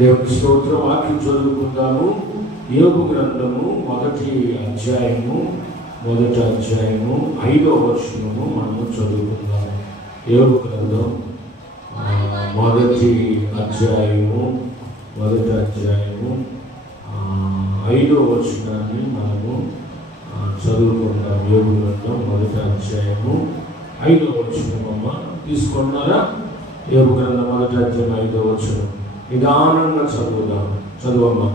దేవుని స్తోత్రం. వాక్యం చదువుకుందాము. యోబు గ్రంథము మొదటి అధ్యాయము 5వ వచనము మనము చదువుకుందాము. యోబు గ్రంథం మొదటి అధ్యాయము 5వ వచనాన్ని మనము చదువుకుందాం. యోబు గ్రంథం మొదటి అధ్యాయము 5వ వచనం. అమ్మ తీసుకున్నారా? యోబు గ్రంథం మొదటి అధ్యాయం 5వ వచనం నిదానంగా చదువమ్మా.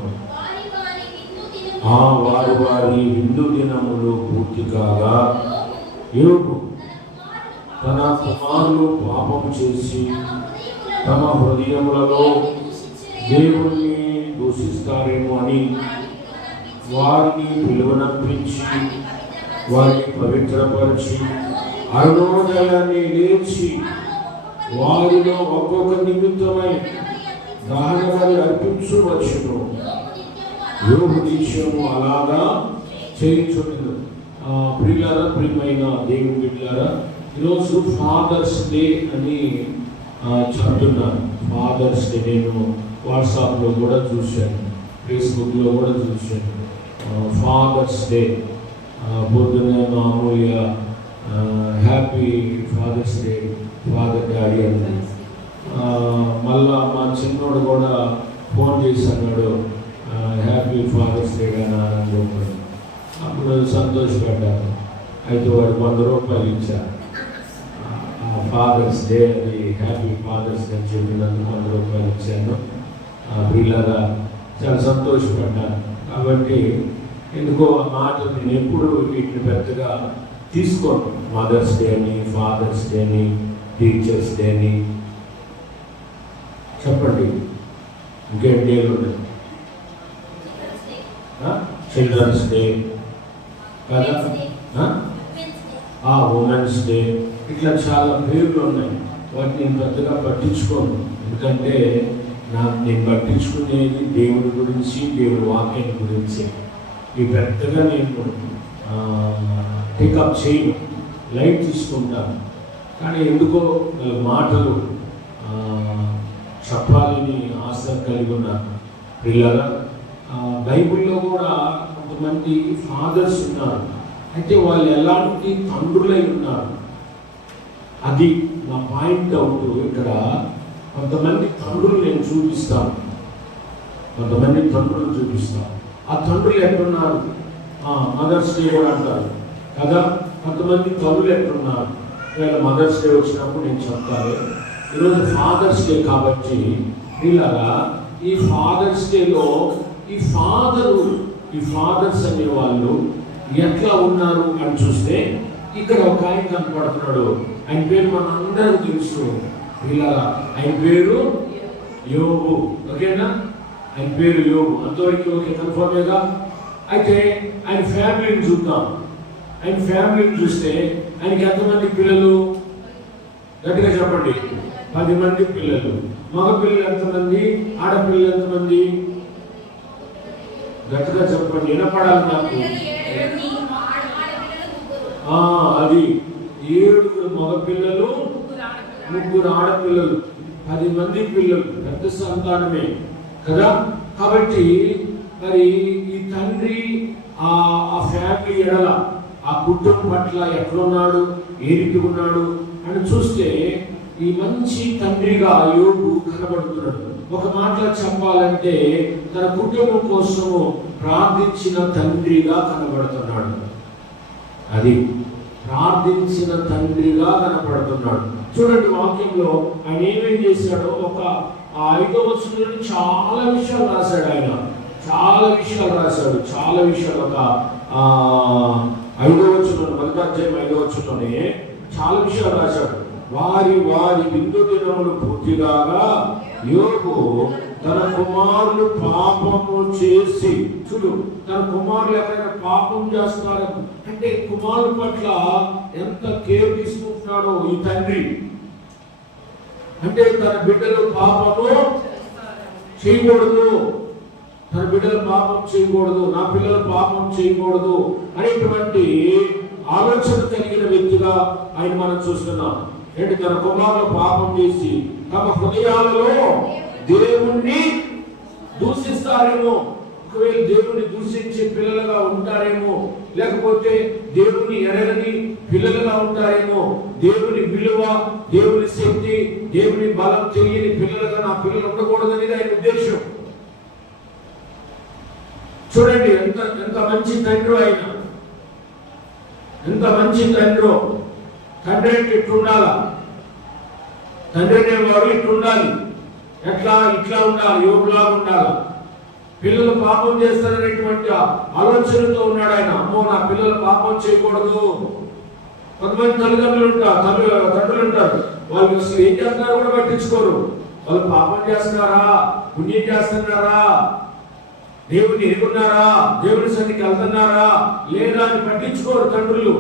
వారి వారి విందు దినములు పూర్తి కాగా యోబు తన కుమారులు పాపం చేసి తమ హృదయములలో దేవుణ్ణి దూషిస్తారేమో అని వారిని పిలువనంపించి వారిని పవిత్రపరిచి అరుణోదయాన్ని లేచి వారిలో ఒక్కొక్క నిమిత్తమై దహనబలి అర్పించవచ్చును. యోబు నిత్యము అలాగా చేయించును. ప్రియులారా, ప్రియమైన దేవుని బిడ్డలారా, ఈరోజు ఫాదర్స్ డే అని చెప్తున్నాను. ఫాదర్స్ డే నేను వాట్సాప్లో కూడా చూశాను, ఫేస్బుక్లో కూడా చూశాను. ఫాదర్స్ డే పొద్దున్నే మామూలుగా happy father's day father daddy అని. మళ్ళా మా చిన్నోడు కూడా ఫోన్ చేసి అన్నాడు హ్యాపీ ఫాదర్స్ డే అని చెప్పాడు. అప్పుడు సంతోషపడ్డాను. అయితే వాడు 100 రూపాయలు ఇచ్చారు. ఫాదర్స్ డే అది హ్యాపీ ఫాదర్స్ డే చెప్పినందుకు 100 రూపాయలు ఇచ్చాను. వీళ్ళగా చాలా సంతోషపడ్డాను. కాబట్టి ఎందుకో ఆ మాట నేను ఎప్పుడు వీటిని పెద్దగా తీసుకోను. మదర్స్ డే అని, ఫాదర్స్ డే అని, టీచర్స్ డే అని చెప్పండి. ఇంకేం డేలు ఉన్నాయి? చిల్డ్రన్స్ డే కదా, ఉమెన్స్ డే, ఇట్లా చాలా పేర్లు ఉన్నాయి. వాటిని నేను పెద్దగా పట్టించుకోను. ఎందుకంటే నేను పట్టించుకునేది దేవుడి గురించి, దేవుడి వాక్యం గురించి. ఇవి పెద్దగా నేను టేకప్ చేయను, లైట్ తీసుకుంటాను. కానీ ఎందుకో మాటలు చెప్పాలని ఆశ కలిగి ఉన్నాను. పిల్లల బైబిల్లో కూడా కొంతమంది ఫాదర్స్ ఉన్నారు. అయితే వాళ్ళు ఎలాంటి తండ్రులై ఉన్నారు, అది నా పాయింట్ అవుట్. ఇక్కడ కొంతమంది తండ్రులు నేను చూపిస్తాను. ఆ తండ్రులు ఎక్కడున్నారు? మదర్స్ డే కూడా అంటారు కదా. కొంతమంది తల్లులు ఎక్కడున్నారు? వీళ్ళ మదర్స్ డే వచ్చినప్పుడు నేను చెప్తాను. ఈరోజు ఫాదర్స్ డే కాబట్టి వీళ్ళగా ఈ ఫాదర్స్ డేలో ఈ ఫాదర్స్ అనే వాళ్ళు ఎట్లా ఉన్నారు అని చూస్తే ఇక్కడ ఒక ఆయన కనపడుతున్నాడు. ఆయన పేరు మన అందరూ తెలుసు. వీళ్ళగా ఆయన పేరు యోబు. ఓకేనా? ఆయన పేరు యోబు. అంతవరకు ఓకే, కన్ఫర్మేగా. అయితే ఆయన ఫ్యామిలీని చూద్దాం. ఆయన ఫ్యామిలీని చూస్తే ఆయనకి ఎంతమంది పిల్లలు? గట్టిగా చెప్పండి. 10 మంది పిల్లలు. మగ పిల్లలు ఎంతమంది? ఆడపిల్లలు ఎంతమంది? గట్టిగా చెప్పండి, వినపడాలి నాకు. అది 7 మగ పిల్లలు, 3 ఆడపిల్లలు, 10 మంది పిల్లలు. పెద్ద సంతానమే కదా. కాబట్టి మరి ఈ తండ్రి ఆ ఫ్యామిలీ ఎడల, ఆ కుటుంబం పట్ల ఎక్కడున్నాడు, ఏ రీతి ఉన్నాడు అని చూస్తే ఈ మంచి తండ్రిగా యోబు కనబడుతున్నాడు. ఒక మాటలో చెప్పాలంటే తన కుటుంబం కోసము ప్రార్థించిన తండ్రిగా కనబడుతున్నాడు. అది ప్రార్థించిన తండ్రిగా కనబడుతున్నాడు. చూడండి వాక్యంలో ఆయన ఏమేం చేశాడో. ఒక 5వ వచనంలో చాలా విషయాలు రాశాడు. ఆయన చాలా విషయాలు రాశాడు. ఒక 5వ వచనం, మొదటి అధ్యాయం 5వ వచనంలోనే చాలా విషయాలు రాశాడు. వారి వారి విందు దినములు పూర్తిగాగా యోబు తన కుమారులు పాపము చేసి. చూడు, తన కుమారులు ఎవరైనా పాపం చేస్తారు అంటే కుమారుల పట్ల ఎంత కేర్ తీసుకుంటున్నాడో ఈ తండ్రి. అంటే తన బిడ్డలు పాపము చేయకూడదు, నా పిల్లలు పాపం చేయకూడదు అనేటువంటి ఆలోచన కలిగిన వ్యక్తిగా ఆయన మనం చూస్తున్నాం. ఏంటి? తన కుమారులు పాపం చేసి తమ హృదయాలలో దేవుణ్ణి దూషిస్తారేమో, ఒకవేళ దేవుని దూషించే పిల్లలుగా ఉంటారేమో, లేకపోతే దేవుని ఎరగని పిల్లలుగా ఉంటారేమో, దేవుని విలువ, దేవుని శక్తి, దేవుని బలం తెలియని పిల్లలుగా నా పిల్లలు ఉండకూడదనేది ఆయన ఉద్దేశం. చూడండి ఎంత మంచి తండ్రి ఆయన, ఎంత మంచి తండ్రో. తండ్రి అంటే ఇట్లుండాల, తండ్రి అనేవాడు ఇట్లుండాలి. ఎట్లా? ఇట్లా ఉండాలి, యోగులాగా ఉండాలి. పిల్లలు పాపం చేస్తారనేటువంటి ఆలోచనతో ఉన్నాడు ఆయన. అమ్మో, నా పిల్లలు పాపం చేయకూడదు. కొంతమంది తండ్రులు ఉంటారు, వాళ్ళు అసలు ఏం చేస్తున్నారో కూడా పట్టించుకోరు. వాళ్ళు పాపం చేస్తున్నారా, పుణ్యం చేస్తున్నారా, దేవుడిని ఎరుగున్నారా, దేవుడి సన్నిధికి వెళ్తున్నారా లేదా అని పట్టించుకోరు తండ్రులు,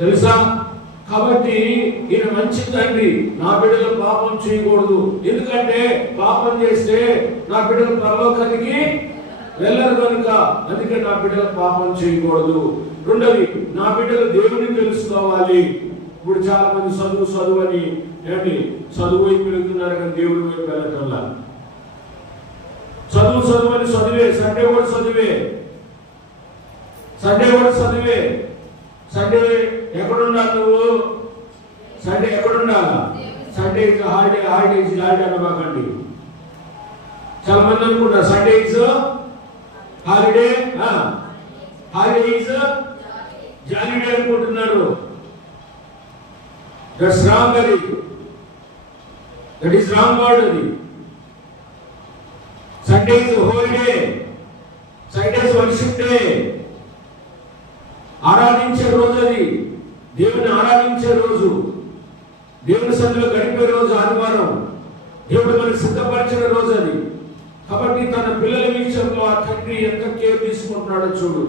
తెలుసా? కాబట్టి ఈయన మంచి తండ్రి. నా బిడ్డలు పాపం చేయకూడదు, ఎందుకంటే పాపం చేస్తే నా బిడ్డలు పరలోకానికి వెళ్ళరు కనుక, అందుకే నా బిడ్డలు పాపం చేయకూడదు. రెండోది, నా బిడ్డలు దేవుని తెలుసుకోవాలి. ఇప్పుడు చాలా మంది చదువు అని ఏంటి చదువు వైపు వెళ్తున్నారు కానీ దేవుడి వైపు వెళ్ళటంలా. చదువు అని చదివే, సండే కూడా చదివే, సండే ఎక్కడుండాలి నువ్వు? సండే ఎక్కడుండాలా? సండే ఇస్ హాలిడే అనమాకండి. చాలా మంది అనుకుంటారు Sunday is holiday, holiday is jollyday అనుకుంటున్నారు. That's wrong. That is wrong word. అది Sunday is holy day, Sunday is worship day. ఆరాధించే రోజు అది, దేవుని ఆరాధించే రోజు, దేవుని సన్నిధిలో గడిపే రోజు ఆదివారం, దేవుడు మనకు సిద్ధపరిచిన రోజు అది. కాబట్టి తన పిల్లల విషయంలో ఆ తండ్రి ఎంత కేర్ తీసుకుంటున్నాడో చూడు.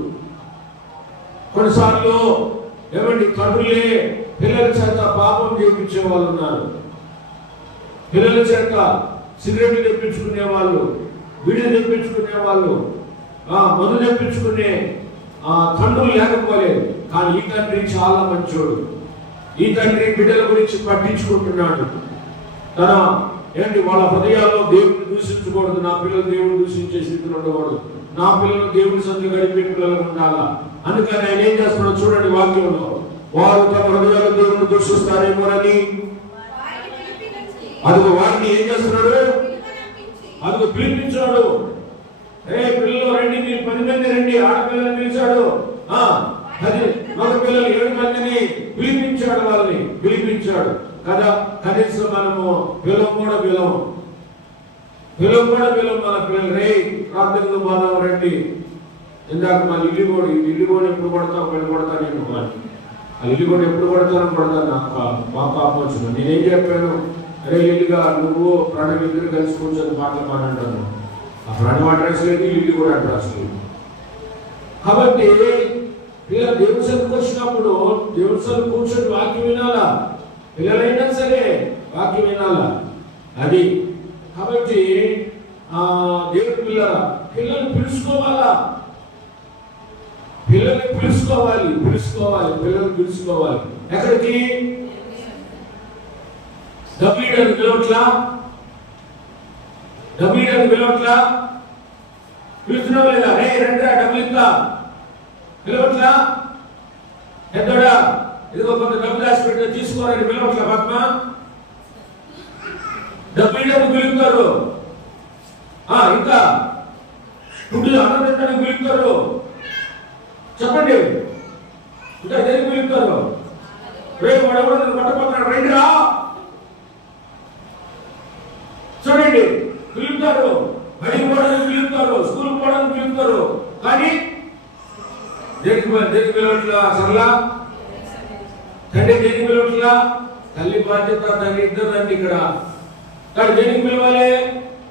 కొన్నిసార్లు ఏమండి తండ్రులే పిల్లల చేత పాపం చేయించే వాళ్ళు ఉన్నారు. పిల్లల చేత సిగరెట్లు తెప్పించుకునే వాళ్ళు, వీడియో తెప్పించుకునే వాళ్ళు, మందు తెప్పించుకునే తండ్రులు లేకపోలేదు. కానీ ఈ తండ్రి చాలా మంచోడు. ఈ తండ్రి బిడ్డల గురించి పట్టించుకుంటున్నాడు. తన వాళ్ళ హృదయాల్లో దేవుడిని దూషించకూడదు. నా పిల్లలు దేవుడిని దూషించే స్థితిలో ఉండకూడదు. నా పిల్లలు దేవుడి సన్నిధిలో గడిపే పిల్లలు ఉండాలా. అందుకని ఆయన ఏం చేస్తున్నాడు చూడండి వాక్యంలో. వారు తమ హృదయాల్లో దేవుడిని దూషిస్తారేమోనని అదిగో వారిని ఏం చేస్తున్నాడు? అదిగో పిలిపించాడు. పిల్లలు రండి, మీరు 10 మంది రండి. ఆడపిల్లల్ని పిలిచాడు. 10 మగ పిల్లలు 7 మందిని పిలిపించాడు. వాళ్ళని పిలిపించాడు కదా. కనీసం మనము పిలవం మన పిల్లలు రే రాత్రికి బాధం రండి. ఇందాక మన ఇల్లు కూడా ఎప్పుడు కొడతా నేను ఆ ఇల్లు కూడా ఎప్పుడు కొడతాను నాకు మా పాపం వచ్చింది. నేనేం చెప్పాను? అరే ఇల్లుగా నువ్వు ప్రాణం ఇద్దరు కలిసి కూర్చొని పాటలు పాడంటాను. ఆ ప్రాణం అడ్రస్ లేదు, ఇల్లు కూడా అడ్రస్ లేదు. కాబట్టి పిల్లలు దేవుని సన్నిధికి వచ్చినప్పుడు దేవుని సన్నిధికి కూర్చొని వాక్యం వినాలా. పిల్లలైనా సరే వాక్యం వినాలా. అది కాబట్టి దేవుడి పిల్లల్ని పిలుచుకోవాలా. పిల్లల్ని పిలుచుకోవాలి. ఎక్కడికి? డబ్బులు పిలవట్లా, పిలుస్తున్నావు లేదా? రే రండిరా డబ్బులు ఇస్తా పిలవట్లా. పెద్దోడా ఇదిగో కొంత డబ్బు దాచి పెట్టి తీసుకోరని పిలవట్లా. పద్మ డబ్బు పిలుపుతారు. ఇంకా ఫుడ్ అన్నం తినడానికి పిలుపుతారు. చెప్పండి, ఇంకా దేనికి పిలుపుతారు? రేపు వాడు పట్టపడుతున్నాడు, రండిరా. చూడండి, పిలుపుతారు. బడికి పోవడానికి పిలుపుతారు, స్కూల్కి పోవడానికి పిలుపుతారు. కానీ దేనికి పిలవట్లా? సరళ తండ్రి దేనికి పిలవట్లా? తల్లి బాధ్యత, తండ్రి ఇద్దరు రండి ఇక్కడ. కానీ దేనికి పిలవాలి?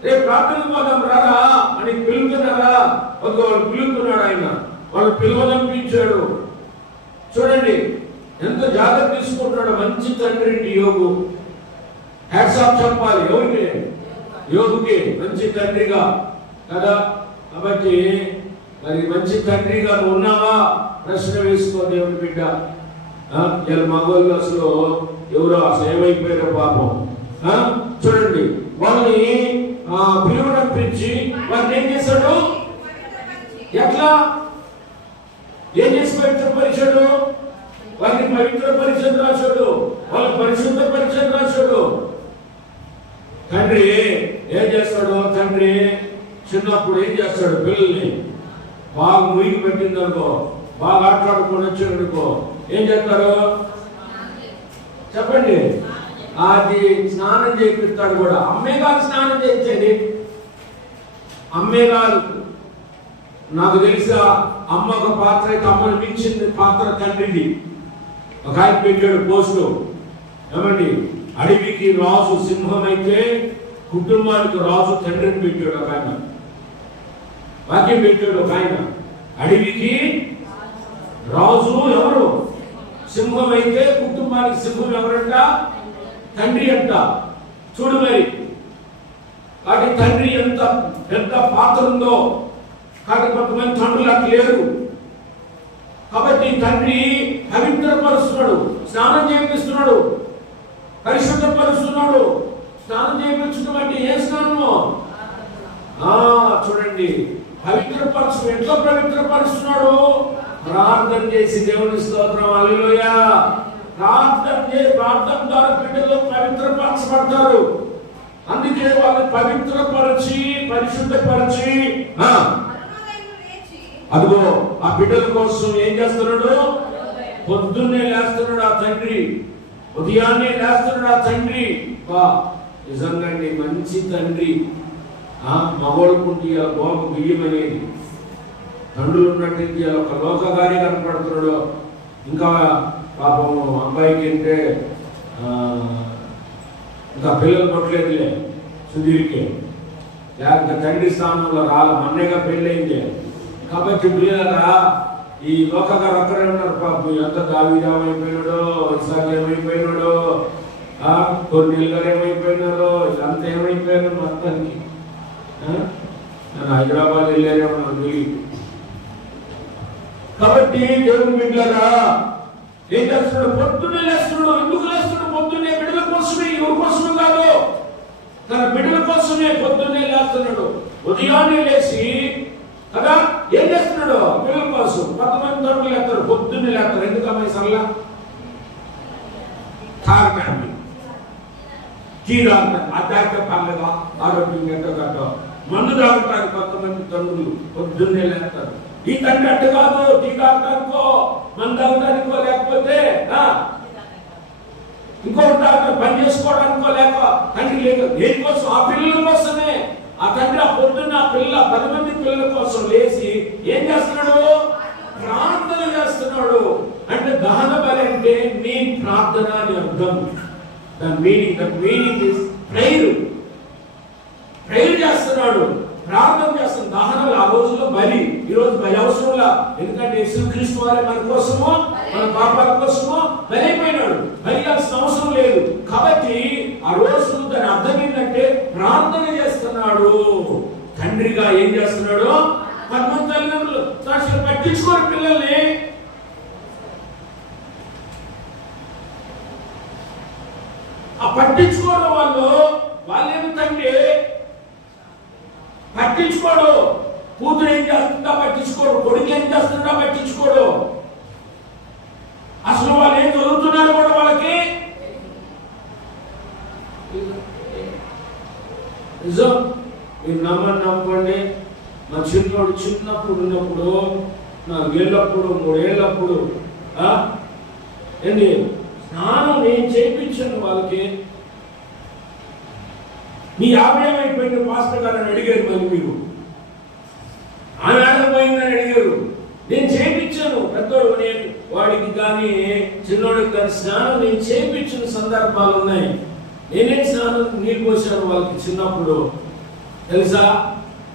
రేపు ప్రార్థన పోదాం రారా అని పిలుపుతున్నారా? వాళ్ళు పిలుపుతున్నాడు ఆయన. వాళ్ళు పిలువనంపించాడు. చూడండి ఎంత జాగ్రత్త తీసుకుంటున్నాడు. మంచి తండ్రి యోగు. హ్యాట్స్ ఆఫ్ చెప్పాలి. ఎవరికి? యోగుకి. మంచి తండ్రిగా కదా. కాబట్టి మరి మంచి తండ్రిగా నువ్వు ఉన్నావా? ప్రశ్న వేసుకో దేవుని బిడ్డ. ఇలా మగవాళ్ళు అసలు ఎవరో అసలు ఏమైపోయారో పాపం. చూడండి వాళ్ళని పిలువడం వారిని ఏం చేశాడు? ఎట్లా ఏం చేసి పవిత్రపరిచాడు? వారిని పవిత్రపరిచయం రాశాడు, వాళ్ళ పరిశుద్ధ పరిచయం రాశాడు. తండ్రి ఏం చేస్తాడు? తండ్రి చిన్నప్పుడు ఏం చేస్తాడు? పిల్లల్ని బాగా మురికి పెట్టింది అనుకో, బాగా ఆటలాడుకొని వచ్చాడు అనుకో, ఏం చేస్తారు? చెప్పండి. అది స్నానం చేపిస్తాడు కూడా. అమ్మే కాదు స్నానం చేయించేది, అమ్మే కాదు. నాకు తెలిసా అమ్మ ఒక పాత్ర అయితే అమ్మను మించింది పాత్ర తండ్రిది. ఒక ఆయన పెట్టాడు పోస్టు, ఏమండి, అడవికి రాజు సింహం అయితే కుటుంబానికి రాజు తండ్రిని పెట్టాడు ఒక ఆయన. వాక్యం పెట్టాడు ఒక ఆయన, అడవికి రాజు ఎవరు? సింహం అయితే కుటుంబానికి సింహం ఎవరంట? తండ్రి అంట. చూడు మరి, కాబట్టి తండ్రి ఎంత పెద్ద పాత్ర ఉందో. కాబట్టి కొంతమంది తండ్రులు అట్లా లేరు. కాబట్టి తండ్రి పవిత్రపరుస్తున్నాడు, స్నానం చేపిస్తున్నాడు, పరిశుద్ధపరుస్తున్నాడు. స్నానం చేయించడం అంటే ఏ స్నానము? చూడండి, పవిత్రపరచు. ఎట్లా పవిత్రపరుస్తున్నాడు? ప్రార్థన చేసి దేవుని స్తోత్రం, హల్లెలూయా. ప్రార్థన ద్వారా బిడ్డలు పవిత్రపరచబడతారు. అందుకే వాళ్ళు పవిత్రపరిచి పరిశుద్ధపరిచి అదిగో ఆ బిడ్డల కోసం ఏం చేస్తున్నాడు? పొద్దున్నే లేస్తున్నాడు ఆ తండ్రి, ఉదయాన్నే లేస్తున్నాడు ఆ తండ్రి. నిజంగా మంచి తండ్రి. మగోళ్ళకుంటే గోప బియ్యం అనేది తండ్రులు ఉన్నట్టు ఒక లోకగారి కనపడుతున్నాడు. ఇంకా పాపం అబ్బాయికి అంటే ఇంకా పిల్లలు పట్టలేదులే, సుధీర్కి లేక తండ్రి స్థానంలో రాల, మన్నగా పెళ్ళయింది. కాబట్టి పిల్లలరా ఈ లోకగారు అక్కడే ఉన్నారు. పాపం ఎంత దావీదేమైపోయినాడో, ఇసాక్ ఏమైపోయినాడో, కొన్ని గారు ఏమైపోయినారో, అంత ఏమైపోయారు మొత్తానికి. నేను హైదరాబాద్ వెళ్ళారేమో నాకు తెలియదు. కాబట్టి దేవుని బిడ్డలారా ఏం చేస్తున్నాడు? పొద్దున్నే లేస్తున్నాడు. ఎందుకు లేస్తున్నాడు? పొద్దున్నే బిడ్డల కోసమే, ఎవరి కోసమే కాదు, తన బిడ్డల కోసమే పొద్దున్నే లేస్తున్నాడు. ఉదయాన్నే లేచి కదా ఏం చేస్తున్నాడు? పిల్లల కోసం. కొంతమంది తండ్రులు లేస్తారు, పొద్దున్నే లేస్తారు. ఎందుకమ్మాయి సరళ తాగటాన్ని, టీ తాగుతారు, ఆ తాగితే పర్లేదా, ఆరోగ్యం ఎంతో కట్టో, మందు తాగుతారు కొంతమంది తండ్రులు పొద్దున్నే లేస్తారు. ఈ తండ్రి అట్టు కాదు, టీ తాగుతానికో, మందు తాగుతానికో, లేకపోతే ఇంకోటి తాగుతారు పని చేసుకోవడానికో, లేక తండ్రి లేదు. దేనికోసం? ఆ పిల్లల కోసమే. ఆ తండ్రి ఆ పొద్దున్న ఆ పిల్ల 10 మంది పిల్లల కోసం లేచి ఏం చేస్తున్నాడు? ప్రార్థన చేస్తున్నాడు. అంటే దహన బలి అంటే మీ ప్రార్థన అని అర్థం. దాని మీనింగ్ ఇస్ ప్రేయర్. ప్రేయర్ చేస్తున్నాడు, ప్రార్థన చేస్తున్నాడు. దహన ఆ రోజుల్లో బలి, ఈ రోజు బలి అవసరంలా. ఎందుకంటే యేసుక్రీస్తు వారే మన కోసమో మన పాపాల కోసమో బలి అయిపోయినాడు. బలి కావాల్సిన అవసరం లేదు. కాబట్టి ఆ రోజు దాని అర్థం ఏంటంటే ప్రార్థన చేస్తున్నాడు. తండ్రిగా ఏం చేస్తున్నాడు? కొంతమంది తల్లిదండ్రులు సాక్షులు పట్టించుకోరు పిల్లల్ని. ఆ పట్టించుకోవడం వాళ్ళేమి తండ్రి పట్టించుకోడు. కూతురు ఏం చేస్తుందా పట్టించుకోడు, కొడుకు ఏం చేస్తుందా పట్టించుకోడు. అసలు వాళ్ళు ఏం చదువుతున్నారు కూడా వాళ్ళకి నిజం. మీరు నమ్మండి, మా చిన్నోడు చిన్నప్పుడు ఉన్నప్పుడు, 4 ఏళ్ళప్పుడు 3 ఏళ్ళప్పుడు ఏంటి స్నానం నేను చేయించాను వాళ్ళకి. నీ ఆవిడేమైపోయింది పాస్టర్ గారు అని అడిగారు. మరి మీరు ఆమె ఆడపోయిందని అడిగారు. నేను చేయించాను పెద్దోడు, నేను వాడికి కానీ చిన్నోడికి కానీ స్నానం నేను చేయించిన సందర్భాలు ఉన్నాయి. నేనే స్నానం నీళ్ళు పోసాను వాళ్ళకి చిన్నప్పుడు, తెలుసా.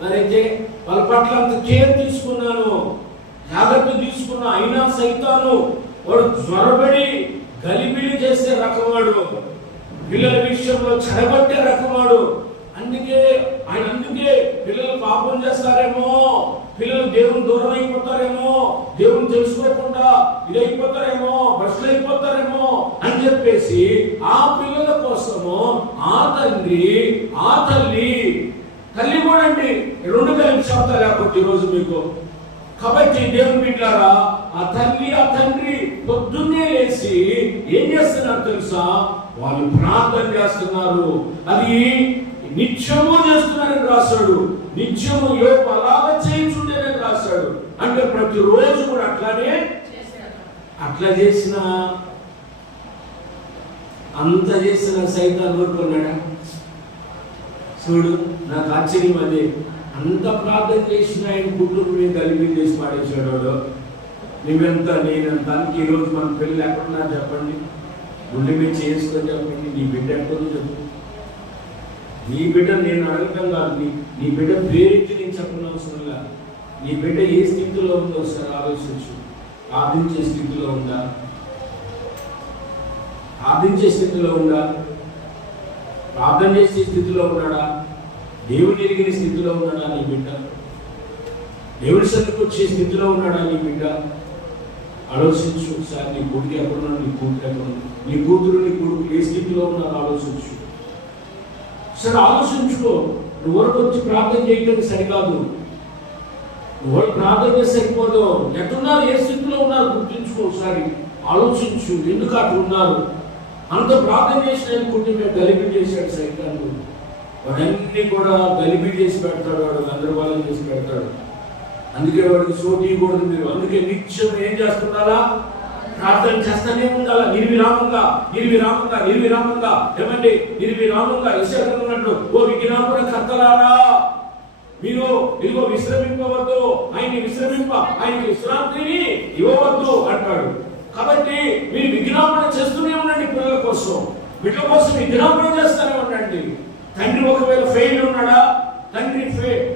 మరైతే వాళ్ళ పట్ల అంత కేర్ తీసుకున్నాను, జాగ్రత్త తీసుకున్నా. అయినా సైతాను వాడు జ్వరబడి గలిబిలి చేసే రకవాడు, పిల్లల విషయంలో చెడగొట్టే రకవాడు. అందుకే పిల్లలు పాపం చేస్తారేమో, పిల్లలు దేవుని దూరం అయిపోతారేమో, దేవుని తెలుసుకోకుండా ఇదైపోతారేమో, బస్సులు అయిపోతారేమో అని చెప్పేసి ఆ పిల్లల కోసము ఆ తల్లి తల్లి చూడండి, రెండు కలిపి చెప్తా లేకపోతే ఈరోజు మీకు. కాబట్టి దేవుని బిడ్డలారా, ఆ తల్లి ఆ తండ్రి పొద్దున్నే లేచి ఏం చేస్తున్నారు తెలుసా? వాళ్ళు ప్రార్థన చేస్తున్నారు. అది నిత్యము చేస్తున్నారని రాశాడు. నిత్యము యోబు అలాగ చేయించుండేనని రాశాడు. అంటే ప్రతిరోజు కూడా అట్లా చేసిన అంత చేసిన సైతాన్ ఊరుకున్నాడా? చూడు, నాకు ఆశ్చర్యం అదే. అంత ప్రార్థన చేసిన ఆయన కుటుంబం మీద కలిపి చేసి పాడేసాడు. నువ్వెంత నేనంత. అందుకే ఈరోజు మన పెళ్ళి ఎక్కడున్నా చెప్పండి, గుండె మీద చేసుకొని చెప్పండి. నీ బిడ్డ ఎక్కడో చెప్పు. నీ బిడ్డ నేను అడగటం కాదు, నీ బిడ్డ పేరెత్తి నేను చెప్పిన అవసరం లేదు. నీ బిడ్డ ఏ స్థితిలో ఉందో ఒకసారి ఆలోచించు. ప్రార్థించే స్థితిలో ఉందా? ప్రార్థించే స్థితిలో ఉందా? ప్రార్థన చేసే స్థితిలో ఉన్నాడా? దేవుని ఎరిగిన స్థితిలో ఉన్నాడా నీ బిడ్డ? దేవుని సన్నిధికి వచ్చే స్థితిలో ఉన్నాడా నీ బిడ్డ? ఆలోచించు ఒకసారి. నీ కొడుకు ఎక్కడున్నాడు, నీ కూతురు ఎక్కడున్నాడు, నీ కూతురు నీ కొడుకు ఏ స్థితిలో ఉన్నారో ఆలోచించు. సరే ఆలోచించుకో. నువ్వు వరకు వచ్చి ప్రార్థన చేయటం సరికాదు. నువ్వు ప్రార్థన చేసి సరిపోదు. ఎట్టున్నారు, ఏ స్థితిలో ఉన్నారు గుర్తించుకో ఒకసారి. ఆలోచించు, ఎందుకు అట్లా ఉన్నారు. అంత ప్రార్థన చేసిన కుటుంబం గలిబి చేశాడు సైతాను. వాడన్నీ కూడా గలిబి చేసి పెడతాడు, వాడు గందరగోళం చేసి పెడతాడు. అందుకే వాడికి చోటు ఇవ్వకూడదు మీరు. అందుకే నిత్యం ఏం చేస్తున్నారా? ప్రార్థన చేస్తానే ఉండాలా. నిర్విరామంగా నిర్విరామంగా నిర్విరామంగా. ఏమండి? నిర్విరామంగా ఇసగా ఉన్నట్లు, ఓ విజ్ఞాపన కర్తలారా, మీరు ఇదిగో విశ్రమింపవద్దు, ఆయన్ని ఆయనకి విశ్రాంతిని ఇవ్వవద్దు అంటాడు. కాబట్టి మీరు విజ్ఞాపన చేస్తూనే ఉండండి. పిల్లల కోసం, బిడ్డల కోసం విజ్ఞాపన చేస్తూనే ఉండండి. తండ్రి ఒకవేళ ఫెయిల్ ఉన్నాడా, తండ్రి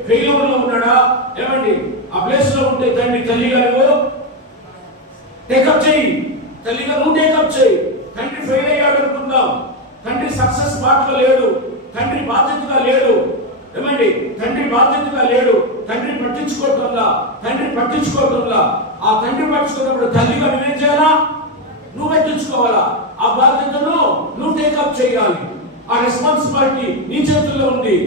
ఫెయిల్యూర్ లో ఉన్నాడా, ఏమండి ఆ ప్లేస్ లో ఉంటే తండ్రి తల్లి గారు టేకప్ చేయి, తల్లిగా నువ్వు టేకప్ చేయి. తండ్రి ఫెయిల్ అయ్యాడు అనుకుందాం, తండ్రి సక్సెస్ పార్ట్ లో లేడు, తండ్రి బాధ్యతగా లేడు. ఏమండి? తండ్రి బాధ్యతగా లేడు, తండ్రి పట్టించుకోవటంలా. ఆ తండ్రి పట్టించుకున్నప్పుడు తల్లిగా నువ్వేం చేయాలా? నువ్వు పట్టించుకోవాలా. ఆ బాధ్యతను నువ్వు టేకప్ చేయాలి. ఆ రెస్పాన్సిబిలిటీ నీ చేతుల్లో ఉంది.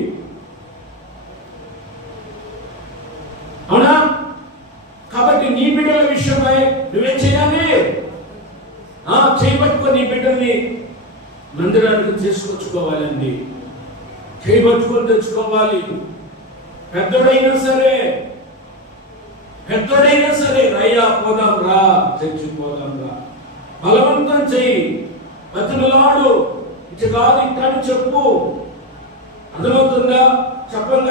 అవునా? కాబట్టి నీ బిడ్డల విషయమై నువ్వేం చేయాలి? చేయబట్టుకో. నీ బిడ్డల్ని మందిరానికి తీసుకొచ్చుకోవాలండి. చేయబట్టుకొని తెచ్చుకోవాలి. పెద్దోడైనా సరే రయ్యా పోదాం రా, తెచ్చుకోదాం రా. బలవంతం చెయ్యి, బతులాడు. ఇటు కాదు ఇట్టాని చెప్పు. అర్థమవుతుందా? చెప్పండి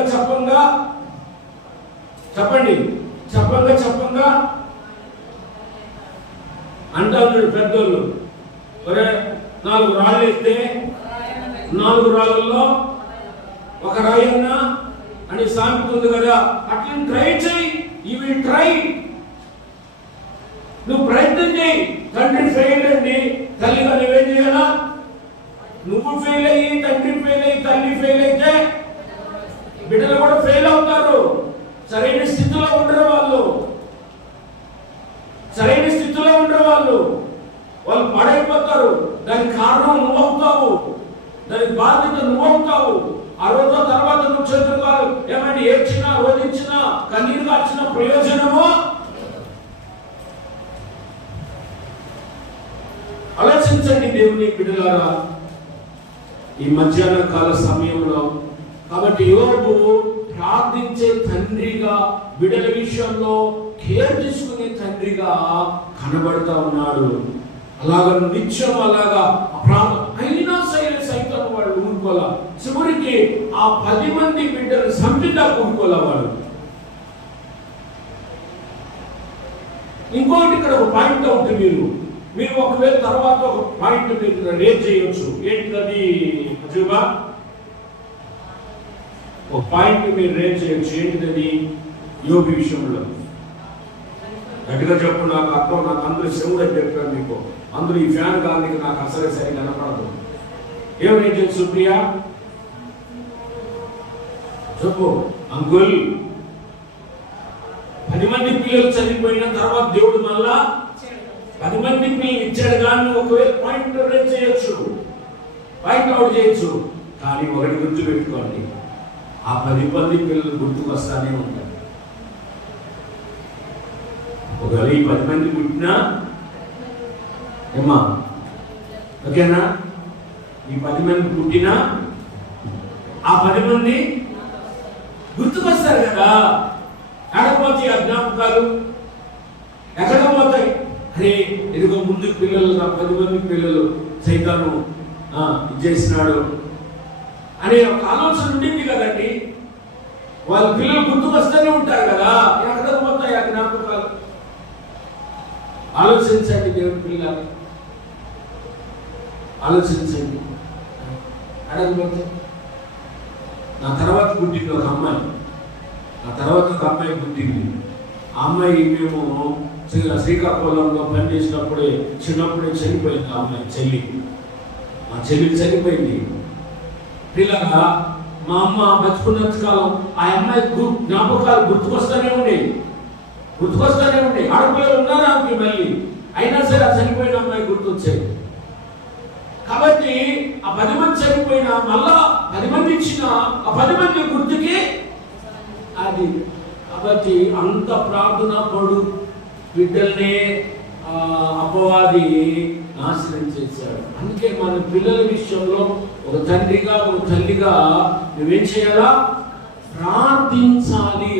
అంటారు పెద్దోళ్ళు. 4 రాళ్ళు వేస్తే 4 రాళ్ళల్లో ఒక రాయన్నా అని సామెత ఉంది కదా. అట్లా ట్రై చేయి. నువ్వు ప్రయత్నం చేయి. తండ్రి ఫెయిల్ అండి, తల్లిగా నువ్వేం చేయాలా? నువ్వు ఫెయిల్ అయ్యి, తండ్రి ఫెయిల్ అయ్యి, తల్లి ఫెయిల్ అయితే బిడ్డలు కూడా ఫెయిల్ అవుతారు. సరైన స్థితిలో ఉండరు వాళ్ళు పాడైపోతారు. దానికి కారణం నువ్వు అవుతావు, దానికి బాధ్యత నువ్వు అవుతావు. ఆ రోజు తర్వాత నువ్వు చేతులు ఏమంటే ఏడ్చినా, రోధించినా, కన్నీరు కార్చిన ప్రయోజనము. ఆలోచించండి దేవుని బిడ్డలారా ఈ మధ్యాహ్న కాల సమయంలో. కాబట్టి యోబు ప్రార్థించే తండ్రిగా, బిడ్డల విషయంలో కేర్ తీసుకునే తండ్రిగా కనబడతా ఉన్నాడు. అలాగా నిత్యం అలాగా అయినా సైతం వాడు ఊరుకోలా. చివరికి ఆ 10 మంది బిడ్డలు సంపిగా ఊరుకోలే వాడు. ఇంకోటి ఇక్కడ ఒక పాయింట్ అవుట్. మీరు ఒకవేళ తర్వాత ఒక పాయింట్ మీరు రేట్ చేయొచ్చు. ఏంటది అజుబా? ఒక పాయింట్ మీరు రేట్ చేయొచ్చు. ఏంటిది? యోబు విషయంలో గట్టిగా చెప్పు. నాకు అర్థం, నాకు అందరూ శివుడు అని చెప్పాను మీకు. అందరూ ఈ ఫ్యాన్ కాదు, నాకు అసలే సరిగా కనపడదు. ఏమేం తెలుసు ప్రియా? చెప్పు అంకుల్. 10 మంది పిల్లలు చనిపోయిన తర్వాత దేవుడు మళ్ళా 10 మంది పిల్లలు ఇచ్చాడు. కానీ ఒకవేళ పాయింట్ రేట్ చేయొచ్చు, పాయింట్ అవుట్ చేయొచ్చు. కానీ ఒకటి గుర్తుపెట్టుకోండి, ఆ 10 మంది పిల్లలు గుర్తుకు వస్తానే ఉంటారు. ఒకవేళ ఈ 10 మంది పుట్టినా ఏమా ఓకేనా, ఈ 10 మంది పుట్టినా ఆ 10 మంది గుర్తుకొస్తారు కదా. ఎక్కడపోతాయి ఆ జ్ఞాపకాలు? ఎక్కడ పోతాయి? అరే ఎదుగో ముందుకు పిల్లలు 10 మంది పిల్లలు సైతాను చేసినాడు అనే ఒక ఆలోచన ఉండింది కదండి. వాళ్ళ పిల్లలు గుర్తుకొస్తూనే ఉంటారు కదా. ఎక్కడ పోతాయి ఆ జ్ఞాపకాలు? ఆలోచించండి దేవుని పిల్లలు, ఆలోచించండి. అడగబోతే నా తర్వాత పుట్టింది ఒక అమ్మాయి, నా తర్వాత ఒక అమ్మాయి పుట్టింది. ఆ అమ్మాయి మేము శ్రీకాకుళంలో పనిచేసినప్పుడే చిన్నప్పుడే చనిపోయింది. ఆ అమ్మాయి మా చెల్లి చనిపోయింది. పిల్లగా మా అమ్మ బతుకున్నంత కాలం ఆ అమ్మాయి జ్ఞాపకాలు గుర్తుకొస్తూనే ఉండేవి. ఆడపిల్లలు ఉన్నారు ఆమెకి మళ్ళీ, అయినా సరే ఆ చనిపోయిన అమ్మాయి గుర్తొచ్చేది. కాబట్టి ఆ 10 మంది చనిపోయినా మళ్ళా 10 మంది ఇచ్చిన ఆ 10 మంది గుర్తుకి అది. కాబట్టి అంత ప్రార్థన పడు బిడ్డల్నే అపవాది నాశనం చేశాడు. అందుకే మన పిల్లల విషయంలో ఒక తండ్రిగా ఒక తల్లిగా నువ్వేం చేయాలా? ప్రార్థించాలి.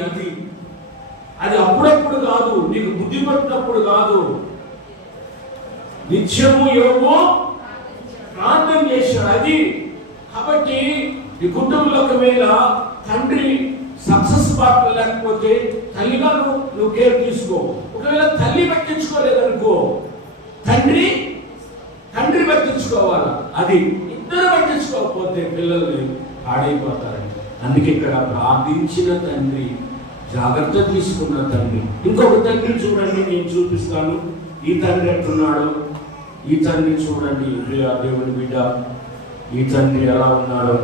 అది అప్పుడప్పుడు కాదు, నీకు బుద్ధి పట్టినప్పుడు కాదు, నిత్యము యోగో ప్రార్థన చేశాడు. అది కాబట్టి నీ కుటుంబంలో ఒకవేళ తండ్రి సక్సెస్ పార్ట్ లేకపోతే తల్లిగా నువ్వు కేర్ తీసుకో. ఒకవేళ తల్లి పట్టించుకోలేదనుకో తండ్రి పట్టించుకోవాలి. అది ఇద్దరు పట్టించుకోకపోతే పిల్లలు పాడైపోతారండి. అందుకే ఇక్కడ ప్రార్థించిన తండ్రి, జాగ్రత్త తీసుకున్న తండ్రి. ఇంకొక తండ్రి చూడండి, నేను చూపిస్తాను. ఈ తండ్రి ఎట్టున్నాడు, ఈ తండ్రి చూడండి. దేవుని బిడ్డ, ఈ తండ్రి ఎలా ఉన్నాడో.